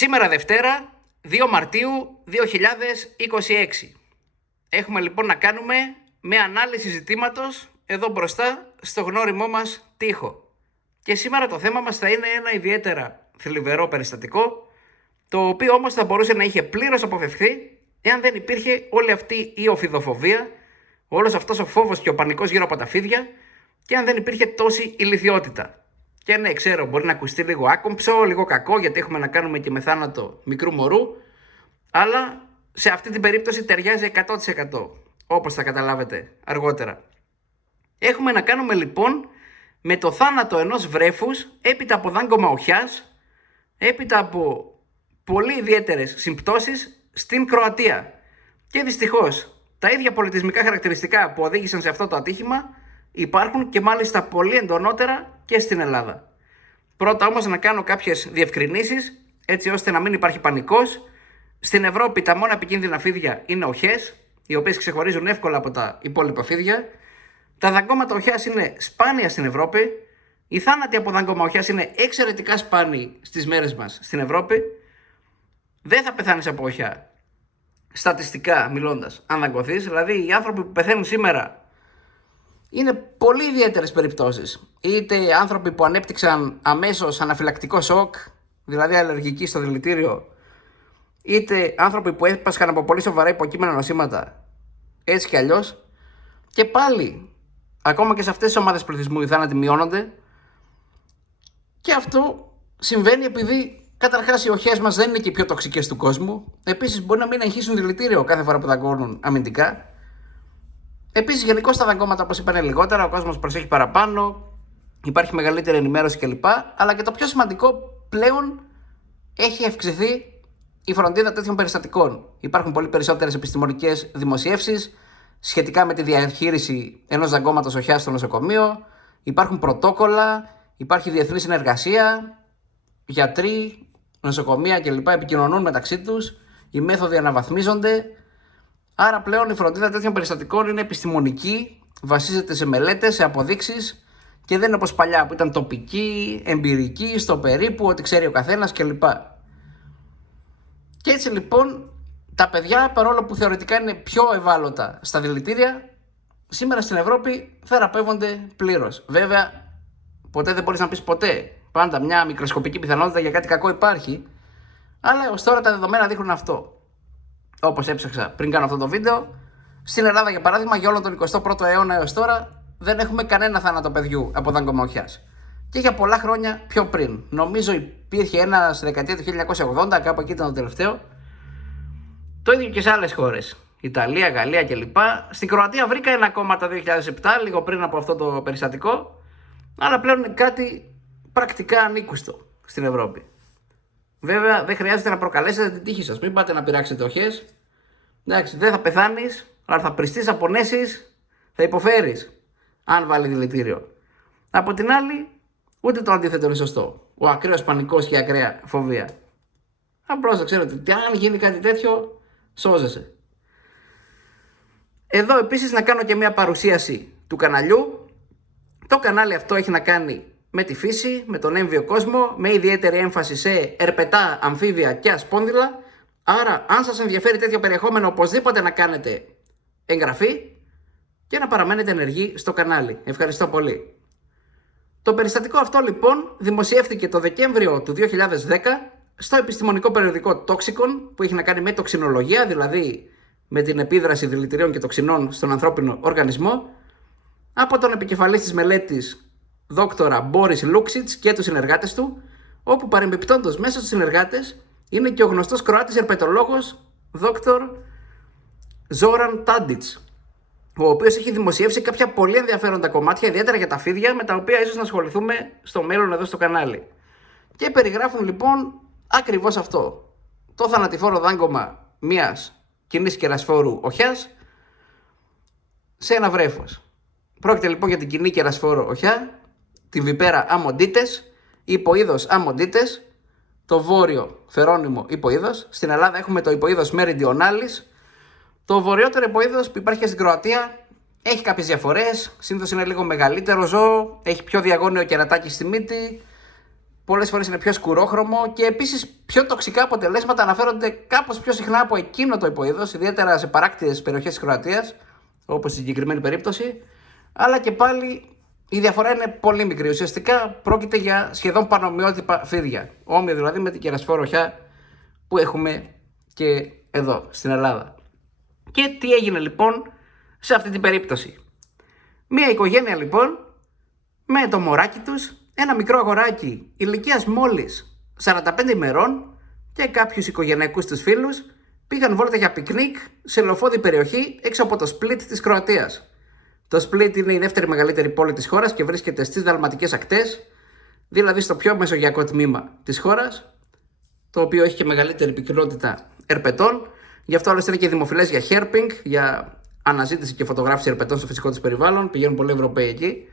Σήμερα Δευτέρα, 2 Μαρτίου 2026. Έχουμε λοιπόν να κάνουμε μια ανάλυση ζητήματος εδώ μπροστά στο γνώριμό μας τοίχο. Και σήμερα το θέμα μας θα είναι ένα ιδιαίτερα θλιβερό περιστατικό, το οποίο όμως θα μπορούσε να είχε πλήρως αποφευχθεί εάν δεν υπήρχε όλη αυτή η οφιδοφοβία, όλος αυτός ο φόβος και ο πανικός γύρω από τα φίδια, και αν δεν υπήρχε τόση ηλιθιότητα. Και ναι, ξέρω, μπορεί να ακουστεί λίγο άκομψο, λίγο κακό, γιατί έχουμε να κάνουμε και με θάνατο μικρού μωρού, αλλά σε αυτή την περίπτωση ταιριάζει 100%, όπως θα καταλάβετε αργότερα. Έχουμε να κάνουμε λοιπόν με το θάνατο ενός βρέφους έπειτα από δάγκωμα οχιάς, έπειτα από πολύ ιδιαίτερες συμπτώσεις στην Κροατία. Και δυστυχώς τα ίδια πολιτισμικά χαρακτηριστικά που οδήγησαν σε αυτό το ατύχημα υπάρχουν και μάλιστα πολύ εντονότερα και στην Ελλάδα. Πρώτα όμως να κάνω κάποιες διευκρινήσεις, έτσι ώστε να μην υπάρχει πανικός. Στην Ευρώπη τα μόνα επικίνδυνα φίδια είναι οχιές, οι οποίες ξεχωρίζουν εύκολα από τα υπόλοιπα φίδια. Τα δαγκώματα οχιάς είναι σπάνια στην Ευρώπη. Οι θάνατοι από δαγκώμα οχιάς είναι εξαιρετικά σπάνιοι στις μέρες μας στην Ευρώπη. Δεν θα πεθάνεις από οχιά, στατιστικά μιλώντας, αν δαγκωθείς. Δηλαδή οι άνθρωποι που πεθαίνουν σήμερα είναι πολύ ιδιαίτερες περιπτώσεις. Είτε άνθρωποι που ανέπτυξαν αμέσως αναφυλακτικό σοκ, δηλαδή αλλεργικοί στο δηλητήριο, είτε άνθρωποι που έπασχαν από πολύ σοβαρά υποκείμενα νοσήματα, έτσι κι αλλιώς. Και πάλι, ακόμα και σε αυτές τις ομάδες πληθυσμού οι θάνατοι μειώνονται. Και αυτό συμβαίνει επειδή καταρχάς οι οχιές μας δεν είναι και οι πιο τοξικές του κόσμου. Επίσης μπορεί να μην εγχύσουν δηλητήριο κάθε φορά που δαγκώνουν αμυντικά. Επίσης, γενικώς τα δαγκώματα, όπως είπα, είναι λιγότερα, ο κόσμος προσέχει παραπάνω, υπάρχει μεγαλύτερη ενημέρωση κλπ. Αλλά και το πιο σημαντικό, πλέον έχει αυξηθεί η φροντίδα τέτοιων περιστατικών. Υπάρχουν πολύ περισσότερες επιστημονικές δημοσιεύσεις σχετικά με τη διαχείριση ενός δαγκώματος οχιάς στο νοσοκομείο. Υπάρχουν πρωτόκολλα, υπάρχει διεθνή συνεργασία, γιατροί, νοσοκομεία κλπ. Επικοινωνούν μεταξύ τους, οι μέθοδοι αναβαθμίζονται. Άρα πλέον η φροντίδα τέτοιων περιστατικών είναι επιστημονική, βασίζεται σε μελέτες, σε αποδείξεις και δεν είναι όπως παλιά που ήταν τοπική, εμπειρική, στο περίπου, ό,τι ξέρει ο καθένας κλπ. Και έτσι λοιπόν τα παιδιά, παρόλο που θεωρητικά είναι πιο ευάλωτα στα δηλητήρια, σήμερα στην Ευρώπη θεραπεύονται πλήρως. Βέβαια, ποτέ δεν μπορείς να πεις ποτέ. Πάντα μια μικροσκοπική πιθανότητα για κάτι κακό υπάρχει, αλλά ως τώρα τα δεδομένα δείχνουν αυτό. Όπως έψαξα πριν κάνω αυτό το βίντεο, στην Ελλάδα για παράδειγμα, για όλο τον 21ο αιώνα έως τώρα, δεν έχουμε κανένα θάνατο παιδιού από δάγκωμα οχιάς. Και για πολλά χρόνια πιο πριν. Νομίζω υπήρχε ένα στη δεκαετία του 1980, κάπου εκεί ήταν το τελευταίο. Το ίδιο και σε άλλες χώρες. Ιταλία, Γαλλία κλπ. Στην Κροατία βρήκα ένα ακόμα το 2007, λίγο πριν από αυτό το περιστατικό. Αλλά πλέον είναι κάτι πρακτικά ανήκουστο στην Ευρώπη. Βέβαια, δεν χρειάζεται να προκαλέσετε την τύχη σας. Μην πάτε να πειράξετε οχιές. Εντάξει, δεν θα πεθάνεις, αλλά θα πριστείς, θα πονέσεις, θα υποφέρεις, αν βάλει δηλητήριο. Από την άλλη, ούτε το αντίθετο είναι σωστό. Ο ακραίος πανικός και η ακραία φοβία. Απλώς να ξέρετε ότι αν γίνει κάτι τέτοιο, σώζεσαι. Εδώ επίσης να κάνω και μια παρουσίαση του καναλιού. Το κανάλι αυτό έχει να κάνει με τη φύση, με τον έμβιο κόσμο, με ιδιαίτερη έμφαση σε ερπετά, αμφίβια και ασπόνδυλα. Άρα, αν σας ενδιαφέρει τέτοιο περιεχόμενο, οπωσδήποτε να κάνετε εγγραφή και να παραμένετε ενεργοί στο κανάλι. Ευχαριστώ πολύ. Το περιστατικό αυτό λοιπόν δημοσιεύτηκε το Δεκέμβριο του 2010 στο επιστημονικό περιοδικό Toxicon, που έχει να κάνει με τοξινολογία, δηλαδή με την επίδραση δηλητηρίων και τοξινών στον ανθρώπινο οργανισμό, από τον επικεφαλής της μελέτης δόκτορα Μπόρις Λούξιτς και τους συνεργάτες του, όπου παρεμπιπτόντως μέσα στους συνεργάτες είναι και ο γνωστός Κροάτης ερπετολόγος δόκτωρ Ζόραν Τάντιτς, ο οποίος έχει δημοσιεύσει κάποια πολύ ενδιαφέροντα κομμάτια, ιδιαίτερα για τα φίδια, με τα οποία ίσως να ασχοληθούμε στο μέλλον εδώ στο κανάλι. Και περιγράφουν λοιπόν ακριβώς αυτό. Το θανατηφόρο δάγκωμα μιας κοινής κερασφόρου οχιάς σε ένα βρέφος. Πρόκειται λοιπόν για την κοινή κερασφόρο οχιά, την βιπέρα αμοντίτες, υποείδος αμοντίτες, το βόρειο φερόνιμο υποείδος. Στην Ελλάδα έχουμε το υποείδος Meridionalis. Το βορειότερο υποείδος που υπάρχει στην Κροατία έχει κάποιες διαφορές. Συνήθως είναι λίγο μεγαλύτερο ζώο, έχει πιο διαγώνιο κερατάκι στη μύτη, πολλές φορές είναι πιο σκουρόχρωμο και επίσης πιο τοξικά αποτελέσματα αναφέρονται κάπως πιο συχνά από εκείνο το υποείδος, ιδιαίτερα σε παράκτιες περιοχές της Κροατίας, όπως στην συγκεκριμένη περίπτωση, αλλά και πάλι η διαφορά είναι πολύ μικρή. Ουσιαστικά πρόκειται για σχεδόν πανομοιότυπα φίδια, όμοια δηλαδή με την κερασφόρο οχιά που έχουμε και εδώ στην Ελλάδα. Και τι έγινε λοιπόν σε αυτή την περίπτωση? Μία οικογένεια λοιπόν με το μωράκι τους, ένα μικρό αγοράκι ηλικίας μόλις 45 ημερών και κάποιους οικογενειακούς τους φίλους πήγαν βόλτα για πικνίκ σε λοφόδη περιοχή έξω από το Σπλίτ της Κροατίας. Το Σπλίτ είναι η δεύτερη μεγαλύτερη πόλη της χώρας και βρίσκεται στις δαλματικές ακτές, δηλαδή στο πιο μεσογειακό τμήμα της χώρας, το οποίο έχει και μεγαλύτερη πυκνότητα ερπετών. Γι' αυτό άλλωστε είναι και δημοφιλές για χέρπινγκ, για αναζήτηση και φωτογράφηση ερπετών στο φυσικό της περιβάλλον. Πηγαίνουν πολλοί Ευρωπαίοι εκεί.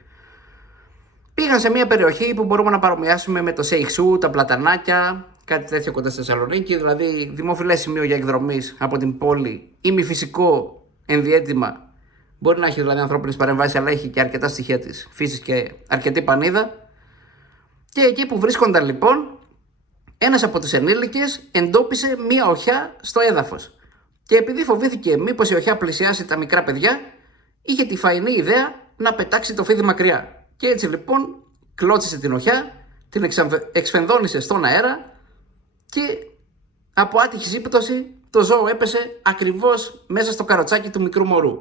Πήγαν σε μια περιοχή που μπορούμε να παρομοιάσουμε με το Σέιχσου, τα Πλατανάκια, κάτι τέτοιο κοντά στη Θεσσαλονίκη. Δηλαδή, δημοφιλές σημείο για εκδρομής από την πόλη, ημιφυσικό ενδιαίτημα. Μπορεί να έχει δηλαδή ανθρώπινες παρεμβάσεις, αλλά έχει και αρκετά στοιχεία της φύσης και αρκετή πανίδα. Και εκεί που βρίσκονταν λοιπόν, ένας από τους ενήλικες εντόπισε μία οχιά στο έδαφος. Και επειδή φοβήθηκε μήπως η οχιά πλησιάσει τα μικρά παιδιά, είχε τη φαϊνή ιδέα να πετάξει το φίδι μακριά. Και έτσι λοιπόν κλώτσισε την οχιά, την εξφενδώνησε στον αέρα και από άτυχη σύμπτωση το ζώο έπεσε ακριβώς μέσα στο καροτσάκι του μικρού μωρού.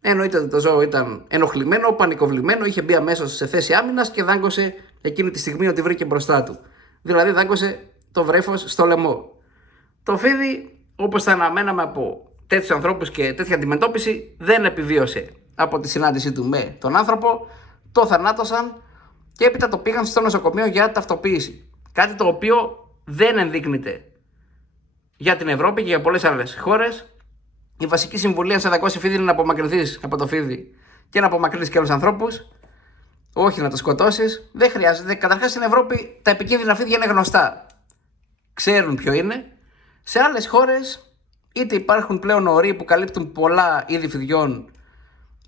Εννοείται ότι το ζώο ήταν ενοχλημένο, πανικοβλημένο, είχε μπει αμέσως σε θέση άμυνας και δάγκωσε εκείνη τη στιγμή ότι βρήκε μπροστά του. Δηλαδή δάγκωσε το βρέφος στο λαιμό. Το φίδι, όπως θα αναμέναμε από τέτοιους ανθρώπους και τέτοια αντιμετώπιση, δεν επιβίωσε από τη συνάντησή του με τον άνθρωπο, το θανάτωσαν και έπειτα το πήγαν στο νοσοκομείο για ταυτοποίηση. Κάτι το οποίο δεν ενδείκνυται για την Ευρώπη και για πολλές άλλες χώρες. Η βασική συμβουλή σε δακώσει φίδι είναι να απομακρυνθείς από το φίδι και να απομακρύνεις και άλλους ανθρώπους. Όχι να το σκοτώσεις. Δεν χρειάζεται. Καταρχάς στην Ευρώπη τα επικίνδυνα φίδια είναι γνωστά. Ξέρουν ποιο είναι. Σε άλλες χώρες είτε υπάρχουν πλέον οροί που καλύπτουν πολλά είδη φιδιών,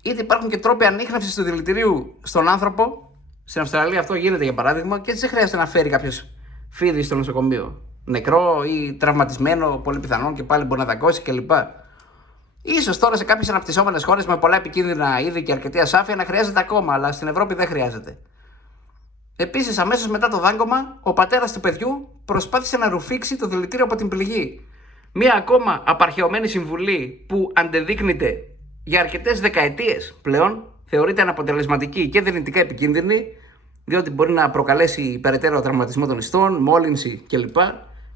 είτε υπάρχουν και τρόποι ανίχνευσης του δηλητηρίου στον άνθρωπο. Στην Αυστραλία αυτό γίνεται για παράδειγμα και έτσι δεν χρειάζεται να φέρει κάποιος φίδι στο νοσοκομείο. Νεκρό ή τραυματισμένο, πολύ πιθανόν και πάλι μπορεί να δακώσει κλπ. Ίσως τώρα σε κάποιες αναπτυσσόμενες χώρες με πολλά επικίνδυνα είδη και αρκετή ασάφεια να χρειάζεται ακόμα, αλλά στην Ευρώπη δεν χρειάζεται. Επίσης, αμέσως μετά το δάγκωμα, ο πατέρας του παιδιού προσπάθησε να ρουφήξει το δηλητήριο από την πληγή. Μία ακόμα απαρχαιωμένη συμβουλή που αντεδείκνυται για αρκετές δεκαετίες πλέον, θεωρείται αναποτελεσματική και δυνητικά επικίνδυνη, διότι μπορεί να προκαλέσει περαιτέρω τραυματισμό των ιστών, μόλυνση κλπ.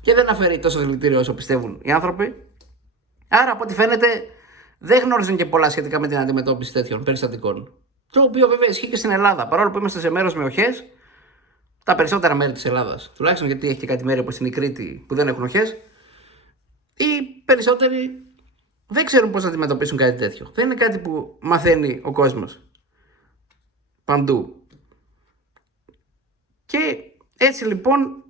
Και δεν αφαιρεί τόσο δηλητήριο όσο πιστεύουν οι άνθρωποι. Άρα, από ό,τι φαίνεται, δεν γνώριζαν και πολλά σχετικά με την αντιμετώπιση τέτοιων περιστατικών. Το οποίο βέβαια ισχύει και στην Ελλάδα. Παρόλο που είμαστε σε μέρος με οχές, τα περισσότερα μέρη της Ελλάδας, τουλάχιστον γιατί έχει και κάτι μέρη όπως είναι η Κρήτη που δεν έχουν οχές, οι περισσότεροι δεν ξέρουν πώς να αντιμετωπίσουν κάτι τέτοιο. Δεν είναι κάτι που μαθαίνει ο κόσμος παντού. Και έτσι λοιπόν,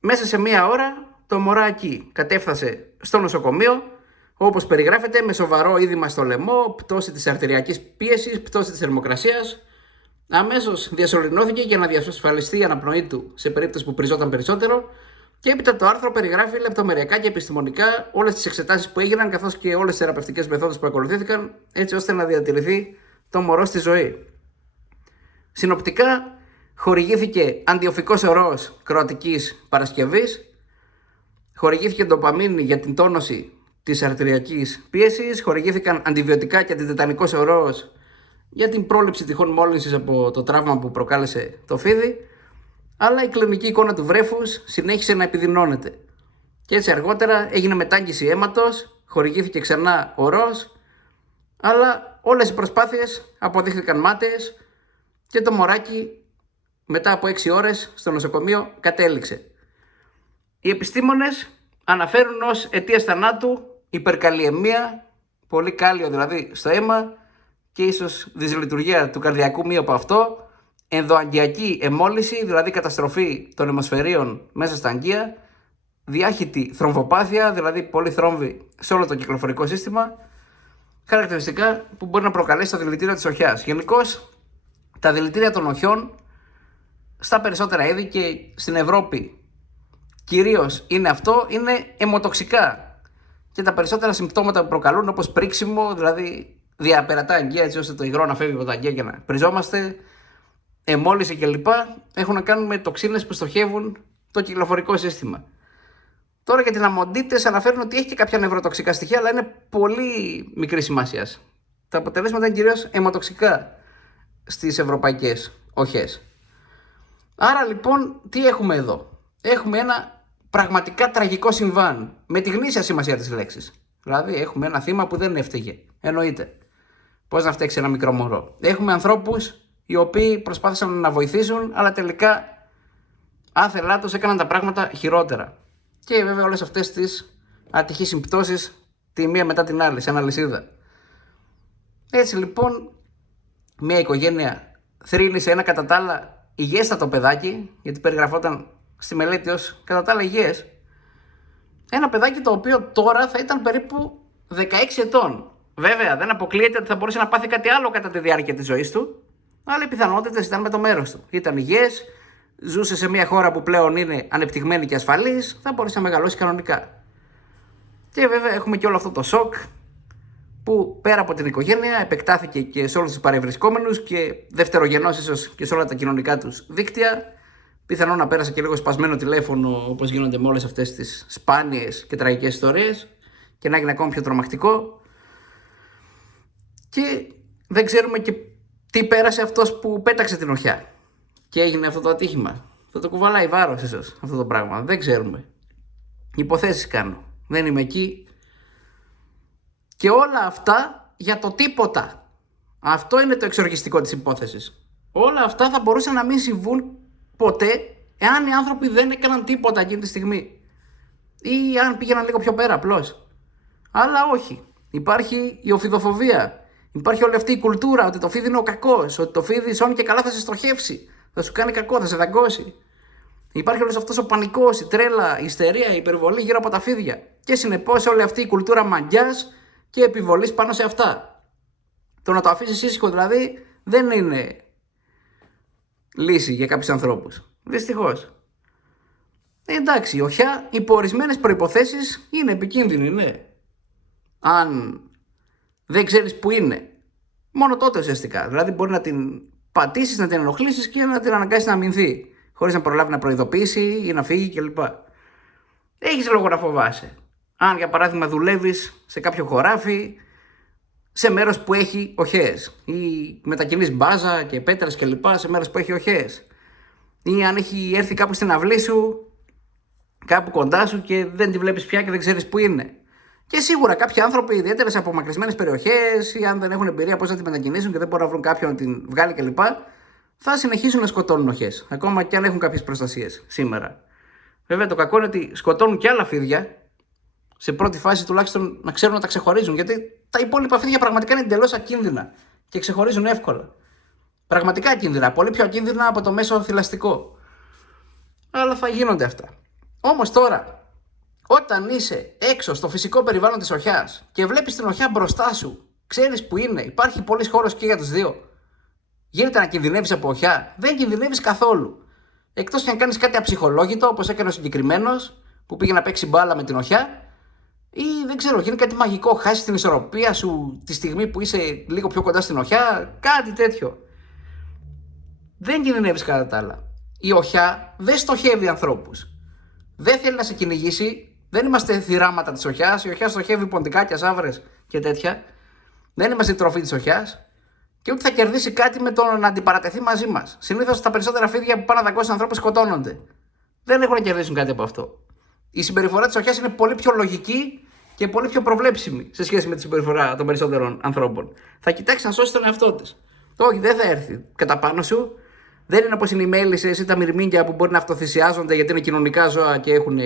μέσα σε μία ώρα το μωράκι κατέφθασε στο νοσοκομείο, όπως περιγράφεται, με σοβαρό είδημα στο λαιμό, πτώση της αρτηριακής πίεσης, πτώση της θερμοκρασίας. Αμέσως διασωληνώθηκε για να διασφαλιστεί η αναπνοή του σε περίπτωση που πριζόταν περισσότερο. Και έπειτα το άρθρο περιγράφει λεπτομεριακά και επιστημονικά όλες τις εξετάσεις που έγιναν, καθώς και όλες τις θεραπευτικές μεθόδους που ακολουθήθηκαν, έτσι ώστε να διατηρηθεί το μωρό στη ζωή. Συνοπτικά, χορηγήθηκε αντιοφικός ορός κροατικής Παρασκευής, χορηγήθηκε ντοπαμίνη για την τόνωση της αρτηριακής πίεσης, χορηγήθηκαν αντιβιωτικά και αντιτετανικός ορός για την πρόληψη τυχόν μόλυνσης από το τραύμα που προκάλεσε το φίδι, αλλά η κλινική εικόνα του βρέφους συνέχισε να επιδεινώνεται. Και έτσι αργότερα έγινε μετάγγιση αίματος, χορηγήθηκε ξανά ορός, αλλά όλες οι προσπάθειες αποδείχθηκαν μάταιες και το μωράκι μετά από 6 ώρες στο νοσοκομείο κατέληξε. Οι επιστήμονες αναφέρουν ως αιτίας θανάτου υπερκαλλιαιμία, πολύ κάλιο δηλαδή στο αίμα και ίσως δυσλειτουργία του καρδιακού μη από αυτό, ενδοαγγειακή αιμόλυση, δηλαδή καταστροφή των αιμοσφαιρίων μέσα στα αγγεία, διάχυτη θρομβοπάθεια, δηλαδή πολύ θρόμβη σε όλο το κυκλοφορικό σύστημα, χαρακτηριστικά που μπορεί να προκαλέσει το δηλητήριο της οχιάς. Γενικώς, τα δηλητήρια των οχιών στα περισσότερα είδη και στην Ευρώπη κυρίως είναι αυτό, είναι αιμοτοξικά. Και τα περισσότερα συμπτώματα που προκαλούν, όπως πρίξιμο, δηλαδή διαπερατά αγγεία, έτσι ώστε το υγρό να φεύγει από τα αγγεία και να πριζόμαστε, εμόλυση κλπ., έχουν να κάνουν με τοξίνες που στοχεύουν το κυκλοφορικό σύστημα. Τώρα για την αμμοντίτες αναφέρουν ότι έχει και κάποια νευροτοξικά στοιχεία, αλλά είναι πολύ μικρή σημασία. Τα αποτελέσματα είναι κυρίως αιμοτοξικά στις ευρωπαϊκές οχές. Άρα λοιπόν, τι έχουμε εδώ? Έχουμε ένα πραγματικά τραγικό συμβάν, με τη γνήσια σημασία της λέξης. Δηλαδή, έχουμε ένα θύμα που δεν έφταιγε. Εννοείται. Πώς να φταίξει ένα μικρό μωρό? Έχουμε ανθρώπους οι οποίοι προσπάθησαν να βοηθήσουν, αλλά τελικά άθελά τους έκαναν τα πράγματα χειρότερα. Και βέβαια όλες αυτές τις ατυχείς συμπτώσεις, τη μία μετά την άλλη, σε ένα λυσίδα. Έτσι λοιπόν, μια οικογένεια θρήνησε ένα κατά τα άλλα υγιέστατο παιδάκι, γιατί περιγραφόταν στη μελέτη ως κατά τα άλλα υγιές. Ένα παιδάκι το οποίο τώρα θα ήταν περίπου 16 ετών. Βέβαια, δεν αποκλείεται ότι θα μπορούσε να πάθει κάτι άλλο κατά τη διάρκεια της ζωής του, αλλά οι πιθανότητες ήταν με το μέρος του. Ήταν υγιές, ζούσε σε μια χώρα που πλέον είναι ανεπτυγμένη και ασφαλής, θα μπορούσε να μεγαλώσει κανονικά. Και βέβαια έχουμε και όλο αυτό το σοκ που πέρα από την οικογένεια επεκτάθηκε και σε όλους τους παρευρισκόμενους και δευτερογενώς ίσως και σε όλα τα κοινωνικά τους δίκτυα. Πιθανόν να πέρασε και λίγο σπασμένο τηλέφωνο, όπως γίνονται με όλες αυτές τις σπάνιες και τραγικές ιστορίες, και να έγινε ακόμα πιο τρομακτικό. Και δεν ξέρουμε και τι πέρασε αυτός που πέταξε την οχιά και έγινε αυτό το ατύχημα. Θα το κουβαλάει βάρος ίσως αυτό το πράγμα. Δεν ξέρουμε. Υποθέσεις κάνω. Δεν είμαι εκεί. Και όλα αυτά για το τίποτα. Αυτό είναι το εξοργιστικό της υπόθεσης. Όλα αυτά θα μπορούσαν να μην συμβούν ποτέ εάν οι άνθρωποι δεν έκαναν τίποτα εκείνη τη στιγμή. Ή αν πήγαιναν λίγο πιο πέρα απλώς. Αλλά όχι. Υπάρχει η οφηδοφοβία. Υπάρχει όλη αυτή η κουλτούρα ότι το φίδι είναι ο κακός. Ότι το φίδι σώνει και καλά θα σε στοχεύσει. Θα σου κάνει κακό, θα σε δαγκώσει. Υπάρχει όλος αυτός ο πανικός, η τρέλα, η ιστερία, η υπερβολή γύρω από τα φίδια. Και συνεπώς όλη αυτή η κουλτούρα μαγιάς και επιβολής πάνω σε αυτά. Το να το αφήσεις ήσυχο δηλαδή δεν είναι λύση για κάποιους ανθρώπους. Δυστυχώς. Εντάξει, η οχιά υπό ορισμένες προϋποθέσεις είναι επικίνδυνη, ναι. Αν δεν ξέρεις που είναι. Μόνο τότε ουσιαστικά. Δηλαδή μπορεί να την πατήσεις, να την ενοχλήσεις και να την αναγκάσεις να αμυνθεί, χωρίς να προλάβει να προειδοποιήσει ή να φύγει κλπ. Έχεις λόγο να φοβάσαι. Αν για παράδειγμα δουλεύεις σε κάποιο χωράφι, σε μέρος που έχει οχές, ή μετακινείς μπάζα και πέτρες κλπ. Σε μέρος που έχει οχές, ή αν έχει έρθει κάπου στην αυλή σου, κάπου κοντά σου και δεν τη βλέπεις πια και δεν ξέρεις που είναι. Και σίγουρα κάποιοι άνθρωποι, ιδιαίτερα σε απομακρυσμένες περιοχές, ή αν δεν έχουν εμπειρία πώς να τη μετακινήσουν και δεν μπορούν να βρουν κάποιον να την βγάλει κλπ., θα συνεχίσουν να σκοτώνουν οχές, ακόμα και αν έχουν κάποιες προστασίες σήμερα. Βέβαια, το κακό είναι ότι σκοτώνουν και άλλα φίδια, σε πρώτη φάση τουλάχιστον να ξέρουν να τα ξεχωρίζουν, γιατί τα υπόλοιπα φίδια πραγματικά είναι εντελώς ακίνδυνα και ξεχωρίζουν εύκολα. Πραγματικά ακίνδυνα, πολύ πιο ακίνδυνα από το μέσο θηλαστικό. Αλλά θα γίνονται αυτά. Όμως τώρα, όταν είσαι έξω στο φυσικό περιβάλλον της οχιάς και βλέπεις την οχιά μπροστά σου, ξέρεις που είναι, υπάρχει πολύς χώρος και για τους δύο. Γίνεται να κινδυνεύεις από οχιά? Δεν κινδυνεύεις καθόλου. Εκτός και αν κάνεις κάτι αψυχολόγητο, όπως έκανε ο συγκεκριμένος που πήγε να παίξει μπάλα με την οχιά, ή δεν ξέρω, γίνει κάτι μαγικό, χάσεις την ισορροπία σου τη στιγμή που είσαι λίγο πιο κοντά στην οχιά, κάτι τέτοιο. Δεν κινδυνεύεις κατά τα άλλα. Η οχιά δεν στοχεύει ανθρώπους. Δεν θέλει να σε κυνηγήσει. Δεν είμαστε θυράματα της οχιάς. Η οχιά στοχεύει ποντικάκια, σαύρες και τέτοια. Δεν είμαστε η τροφή της οχιάς. Και ούτε θα κερδίσει κάτι με το να αντιπαρατεθεί μαζί μας. Συνήθως τα περισσότερα φίδια που πάνε να δαγκώσουν ανθρώπους σκοτώνονται. Δεν έχουν να κερδίσουν κάτι από αυτό. Η συμπεριφορά της οχιάς είναι πολύ πιο λογική και πολύ πιο προβλέψιμη σε σχέση με τη συμπεριφορά των περισσότερων ανθρώπων. Θα κοιτάξει να σώσει τον εαυτό της. Όχι, δεν θα έρθει κατά πάνω σου. Δεν είναι όπως είναι οι μέλισσες ή τα μυρμήγκια που μπορεί να αυτοθυσιάζονται γιατί είναι κοινωνικά ζώα και έχουν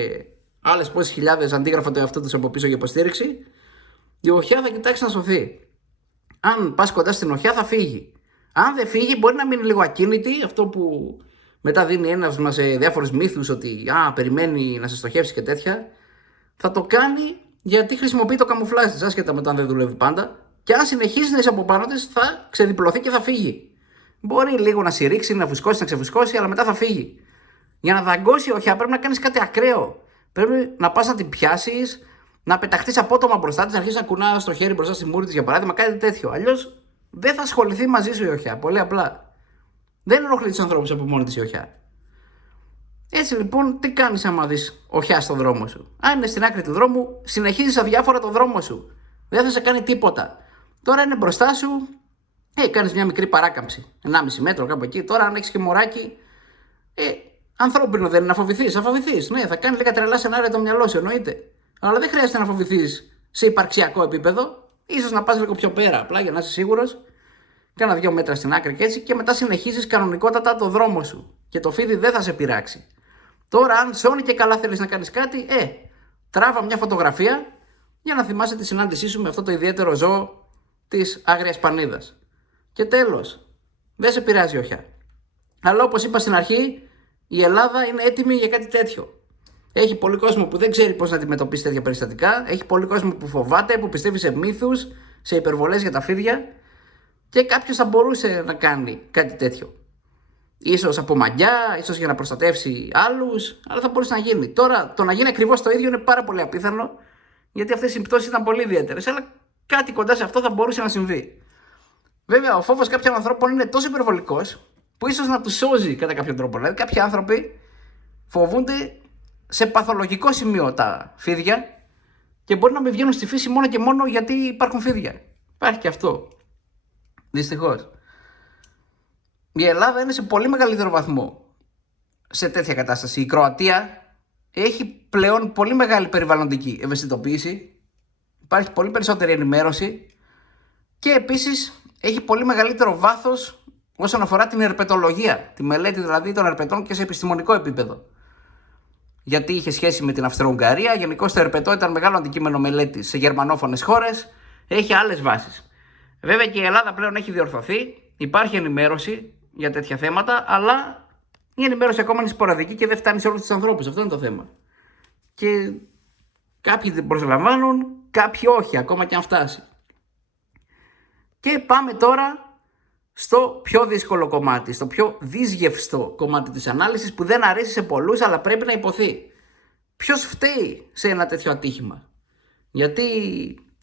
άλλες πόσες χιλιάδες αντίγραφα του εαυτού τους από πίσω για υποστήριξη. Η οχιά θα κοιτάξει να σωθεί. Αν πας κοντά στην οχιά θα φύγει. Αν δεν φύγει, μπορεί να μείνει λίγο ακίνητη, αυτό που μετά δίνει έναυσμα σε διάφορους μύθους ότι περιμένει να σε στοχεύσει και τέτοια. Θα το κάνει γιατί χρησιμοποιεί το καμουφλάζ της, άσχετα με το αν δεν δουλεύει πάντα. Και αν συνεχίσει να είσαι από πάνω της, θα ξεδιπλωθεί και θα φύγει. Μπορεί λίγο να συρρήξει, να φουσκώσει, να ξεφουσκώσει, αλλά μετά θα φύγει. Για να δαγκώσει οχιά πρέπει να κάνεις κάτι ακραίο. Πρέπει να πας να την πιάσεις, να πεταχτείς απότομα μπροστά της, να αρχίσεις να κουνάς το χέρι μπροστά στη μούρη της για παράδειγμα, κάτι τέτοιο. Αλλιώς δεν θα ασχοληθεί μαζί σου η οχιά. Πολύ απλά. Δεν ενοχλεί τους ανθρώπους από μόνη της η οχιά. Έτσι λοιπόν, τι κάνεις άμα δεις οχιά στον δρόμο σου? Αν είναι στην άκρη του δρόμου, συνεχίζεις αδιάφορα τον δρόμο σου. Δεν θα σε κάνει τίποτα. Τώρα είναι μπροστά σου, κάνεις μια μικρή παράκαμψη. 1,5 μέτρο κάπου εκεί. Τώρα, αν έχεις και μωράκι, ανθρώπινο δεν είναι να φοβηθείς. Θα φοβηθείς. Ναι, θα κάνει λίγα τρελά σενάρια το μυαλό σου, εννοείται. Αλλά δεν χρειάζεται να φοβηθείς σε υπαρξιακό επίπεδο. Ίσως να πας λίγο πιο πέρα, απλά για να είσαι σίγουρος. Κάνα 2 μέτρα στην άκρη και έτσι, και μετά συνεχίζεις κανονικότατα το δρόμο σου. Και το φίδι δεν θα σε πειράξει. Τώρα, αν σώνει και καλά θέλεις να κάνεις κάτι, τράβα μια φωτογραφία για να θυμάσαι τη συνάντησή σου με αυτό το ιδιαίτερο ζώο της Άγριας Πανίδας. Και τέλος, δεν σε πειράζει οχιά. Αλλά όπως είπα στην αρχή, η Ελλάδα είναι έτοιμη για κάτι τέτοιο. Έχει πολύ κόσμο που δεν ξέρει πώς να αντιμετωπίσει τέτοια περιστατικά. Έχει πολύ κόσμο που φοβάται, που πιστεύει σε μύθους, σε υπερβολές για τα φίδια. Και κάποιος θα μπορούσε να κάνει κάτι τέτοιο. Ίσως από μαγιά, ίσως για να προστατεύσει άλλους, αλλά θα μπορούσε να γίνει. Τώρα, το να γίνει ακριβώς το ίδιο είναι πάρα πολύ απίθανο, γιατί αυτές οι συμπτώσεις ήταν πολύ ιδιαίτερες. Αλλά κάτι κοντά σε αυτό θα μπορούσε να συμβεί. Βέβαια, ο φόβος κάποιων ανθρώπων είναι τόσο υπερβολικός, που ίσως να τους σώζει κατά κάποιο τρόπο. Δηλαδή, κάποιοι άνθρωποι φοβούνται σε παθολογικό σημείο τα φίδια και μπορεί να μην βγαίνουν στη φύση μόνο και μόνο γιατί υπάρχουν φίδια. Υπάρχει και αυτό. Δυστυχώς. Η Ελλάδα είναι σε πολύ μεγαλύτερο βαθμό σε τέτοια κατάσταση. Η Κροατία έχει πλέον πολύ μεγάλη περιβαλλοντική ευαισθητοποίηση. Υπάρχει πολύ περισσότερη ενημέρωση και επίσης έχει πολύ μεγαλύτερο βάθος όσον αφορά την ερπετολογία. Τη μελέτη δηλαδή των ερπετών και σε επιστημονικό επίπεδο. Γιατί είχε σχέση με την Αυστρο-Ουγγαρία. Γενικώς το ερπετό ήταν μεγάλο αντικείμενο μελέτης σε γερμανόφωνες χώρες. Έχει άλλες βάσεις. Βέβαια και η Ελλάδα πλέον έχει διορθωθεί. Υπάρχει ενημέρωση για τέτοια θέματα, αλλά η ενημέρωση ακόμα είναι σποραδική και δεν φτάνει σε όλους τους ανθρώπους. Αυτό είναι το θέμα. Και κάποιοι την προσλαμβάνουν, κάποιοι όχι, ακόμα και αν φτάσει. Και πάμε τώρα στο πιο δύσκολο κομμάτι, στο πιο δυσγευστό κομμάτι της ανάλυσης που δεν αρέσει σε πολλούς, αλλά πρέπει να υποθεί. Ποιος φταίει σε ένα τέτοιο ατύχημα? Γιατί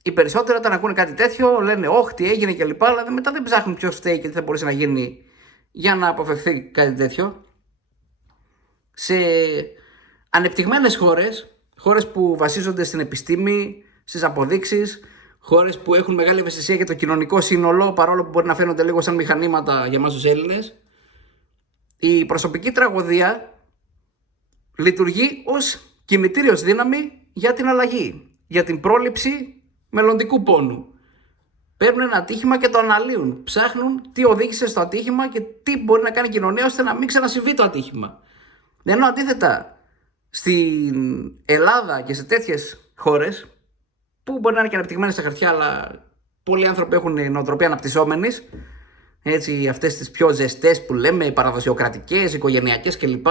οι περισσότεροι όταν ακούνε κάτι τέτοιο λένε «Ωχ, τι έγινε» κλπ. Αλλά μετά δεν ψάχνουν ποιος φταίει και τι θα μπορούσε να γίνει για να αποφευθεί κάτι τέτοιο. Σε ανεπτυγμένες χώρες που βασίζονται στην επιστήμη, στις αποδείξεις, χώρες που έχουν μεγάλη ευαισθησία για το κοινωνικό σύνολο, παρόλο που μπορεί να φαίνονται λίγο σαν μηχανήματα για εμάς τους Έλληνες, η προσωπική τραγωδία λειτουργεί ως κινητήριος δύναμη για την αλλαγή, για την πρόληψη μελλοντικού πόνου. Παίρνουν ένα ατύχημα και το αναλύουν. Ψάχνουν τι οδήγησε στο ατύχημα και τι μπορεί να κάνει η κοινωνία ώστε να μην ξανασυμβεί το ατύχημα. Ενώ αντίθετα στην Ελλάδα και σε τέτοιες χώρες, που μπορεί να είναι και αναπτυγμένες στα χαρτιά, αλλά πολλοί άνθρωποι έχουν νοοτροπία αναπτυσσόμενης, έτσι, αυτές τις πιο ζεστές που λέμε, παραδοσιοκρατικές, οικογενειακές κλπ.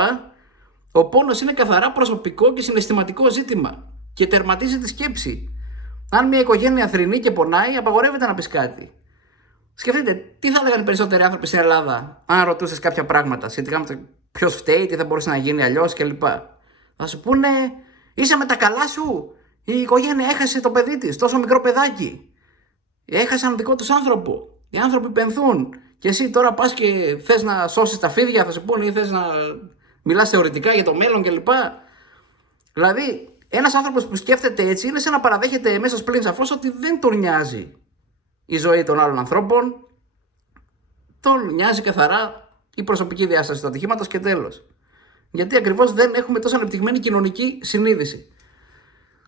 Ο πόνος είναι καθαρά προσωπικό και συναισθηματικό ζήτημα και τερματίζει τη σκέψη. Αν μια οικογένεια θρηνεί και πονάει, απαγορεύεται να πεις κάτι. Σκεφτείτε, τι θα έλεγαν οι περισσότεροι άνθρωποι στην Ελλάδα, αν ρωτούσες κάποια πράγματα σχετικά με το ποιος φταίει, τι θα μπορούσε να γίνει αλλιώς κλπ. Θα σου πούνε, είσαι με τα καλά σου. Η οικογένεια έχασε το παιδί της, τόσο μικρό παιδάκι. Έχασαν δικό τους άνθρωπο. Οι άνθρωποι πενθούν. Και εσύ τώρα πας και θες να σώσεις τα φίδια, θα σου πούνε, ή θες να μιλάς θεωρητικά για το μέλλον κλπ. Δηλαδή, ένας άνθρωπος που σκέφτεται έτσι είναι σαν να παραδέχεται εμέσως πλην σαφώς ότι δεν τον νοιάζει η ζωή των άλλων ανθρώπων. Τον νοιάζει καθαρά η προσωπική διάσταση του ατυχήματος και τέλος. Γιατί ακριβώς δεν έχουμε τόσο ανεπτυγμένη κοινωνική συνείδηση.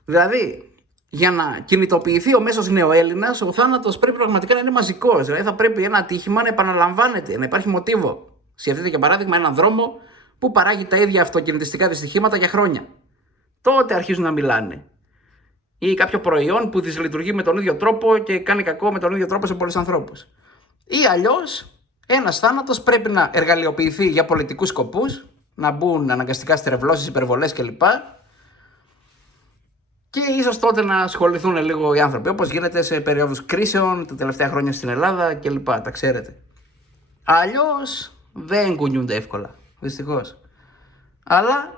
Δηλαδή, για να κινητοποιηθεί ο μέσος νεοέλληνας, ο θάνατος πρέπει πραγματικά να είναι μαζικός. Δηλαδή, θα πρέπει ένα ατύχημα να επαναλαμβάνεται, να υπάρχει μοτίβο. Σκεφτείτε για παράδειγμα έναν δρόμο που παράγει τα ίδια αυτοκινητιστικά δυστυχήματα για χρόνια. Τότε αρχίζουν να μιλάνε. Ή κάποιο προϊόν που δυσλειτουργεί με τον ίδιο τρόπο και κάνει κακό με τον ίδιο τρόπο σε πολλούς ανθρώπους. Ή αλλιώς, ένας θάνατος πρέπει να εργαλειοποιηθεί για πολιτικούς σκοπούς, να μπουν αναγκαστικά στρεβλώσεις, υπερβολές κλπ. Και ίσως τότε να ασχοληθούν λίγο οι άνθρωποι, όπως γίνεται σε περίοδους κρίσεων τα τελευταία χρόνια στην Ελλάδα κλπ. Τα ξέρετε. Αλλιώς δεν κουνιούνται εύκολα, δυστυχώς. Αλλά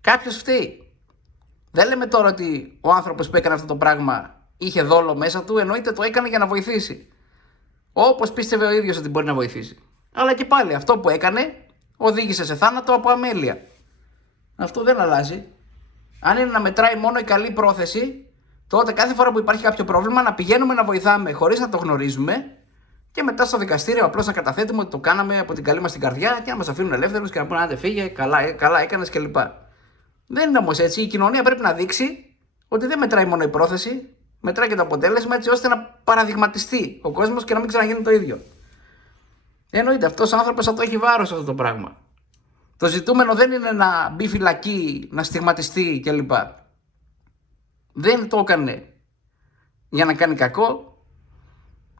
κάποιος φταίει. Δεν λέμε τώρα ότι ο άνθρωπος που έκανε αυτό το πράγμα είχε δόλο μέσα του, εννοείται το έκανε για να βοηθήσει. Όπως πίστευε ο ίδιος ότι μπορεί να βοηθήσει. Αλλά και πάλι αυτό που έκανε οδήγησε σε θάνατο από αμέλεια. Αυτό δεν αλλάζει. Αν είναι να μετράει μόνο η καλή πρόθεση, τότε κάθε φορά που υπάρχει κάποιο πρόβλημα να πηγαίνουμε να βοηθάμε χωρίς να το γνωρίζουμε και μετά στο δικαστήριο απλώς να καταθέτουμε ότι το κάναμε από την καλή μας την καρδιά και να μας αφήνουν ελεύθερους και να πούνε άντε φύγε, καλά έκανες κλπ. Δεν είναι όμως έτσι. Η κοινωνία πρέπει να δείξει ότι δεν μετράει μόνο η πρόθεση, μετράει και το αποτέλεσμα, έτσι ώστε να παραδειγματιστεί ο κόσμος και να μην ξαναγίνει το ίδιο. Εννοείται, αυτός ο άνθρωπος θα το έχει βάρος αυτό το πράγμα. Το ζητούμενο δεν είναι να μπει φυλακή, να στιγματιστεί κλπ. Δεν το έκανε για να κάνει κακό.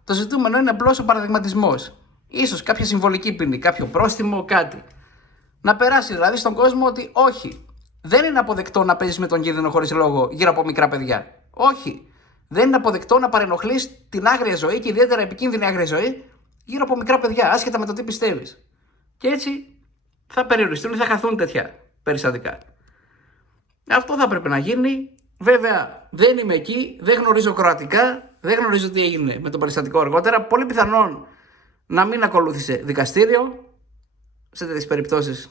Το ζητούμενο είναι απλώς ο παραδειγματισμός. Ίσως κάποια συμβολική ποινή, κάποιο πρόστιμο, κάτι. Να περάσει δηλαδή στον κόσμο ότι όχι, δεν είναι αποδεκτό να παίζεις με τον κίνδυνο χωρίς λόγο γύρω από μικρά παιδιά. Όχι, δεν είναι αποδεκτό να παρενοχλείς την άγρια ζωή και ιδιαίτερα επικίνδυνη άγρια ζωή γύρω από μικρά παιδιά, άσχετα με το τι πιστεύεις. Και έτσι θα περιοριστούν ή θα χαθούν τέτοια περιστατικά. Αυτό θα πρέπει να γίνει. Βέβαια, δεν είμαι εκεί, δεν γνωρίζω κροατικά, δεν γνωρίζω τι έγινε με το περιστατικό αργότερα. Πολύ πιθανόν να μην ακολούθησε δικαστήριο. Σε τέτοιες περιπτώσεις,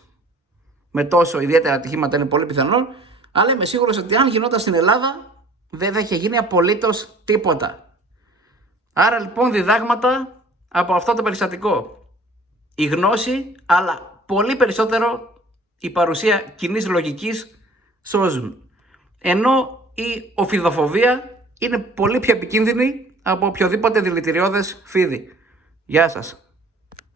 με τόσο ιδιαίτερα ατυχήματα, είναι πολύ πιθανόν. Αλλά είμαι σίγουρος ότι αν γινόταν στην Ελλάδα, δεν θα είχε γίνει απολύτως τίποτα. Άρα λοιπόν, διδάγματα από αυτό το περιστατικό. Η γνώση, αλλά πολύ περισσότερο η παρουσία κοινής λογικής σώζουν. Ενώ η οφειδοφοβία είναι πολύ πιο επικίνδυνη από οποιοδήποτε δηλητηριώδες φίδι. Γεια σας.